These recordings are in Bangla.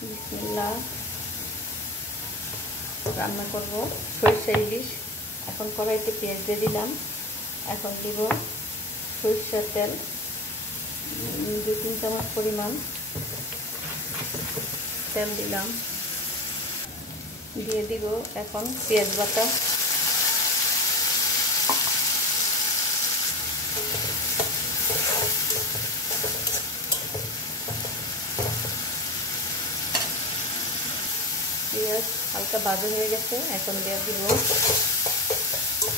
বিসমিল্লাহ। রান্না করব সরিষা ইলিশ। এখন কড়াইতে পেঁয়াজ দিয়ে দিলাম। এখন দিব সরিষার তেল 2-3 চামচ পরিমাণ তেল দিলাম। দিয়ে দিব এখন পেঁয়াজ বাটা। পেঁয়াজ হালকা ভাজা হয়ে গেছে। এখন দিয়ে দিব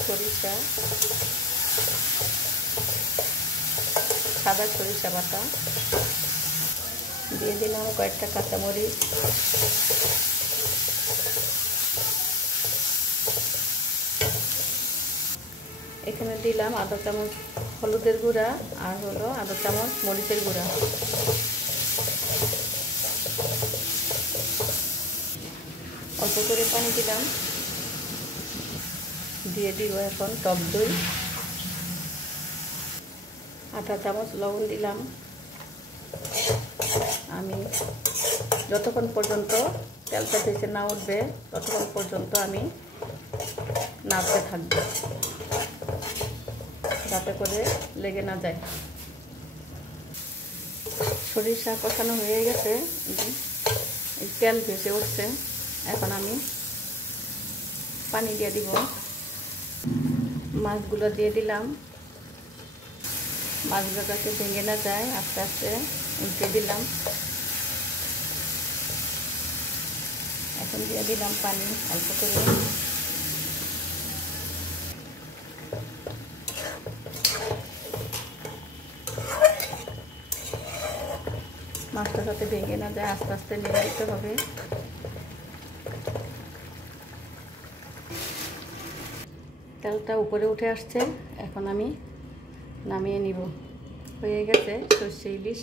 সরিষা, সাদা সরিষা বাটা। দিয়ে দিলাম কয়েকটা কাঁচামরিচ। এখানে দিলাম আধা চামচ হলুদের গুঁড়া আর হলো আধা চামচ মরিচের গুঁড়া। অল্প করে পানি দিলাম। দিয়ে দিব এখন টক দই। আধা চামচ লবণ দিলাম। আমি যতক্ষণ পর্যন্ত তেলটা ভেসে না উঠবে ততক্ষণ পর্যন্ত আমি নাড়তে থাকব, যাতে করে লেগে না যায়। সরিষা কষানো হয়ে গেছে, তেল ভেসে উঠছে। এখন আমি পানি দিয়ে দিব। মাছগুলো দিয়ে দিলাম। মাছগুলো যাতে ভেঙে না যায় আস্তে আস্তে উল্টে দিলাম। এখন দিয়ে দিলাম পানি অল্প করে। মাছটা যাতে ভেঙে না যায় আস্তে আস্তে নেড়ে দিতে হবে। তেলটা উপরে উঠে আসছে। এখন আমি নামিয়ে নিব। হয়ে গেছে সরষে ইলিশ।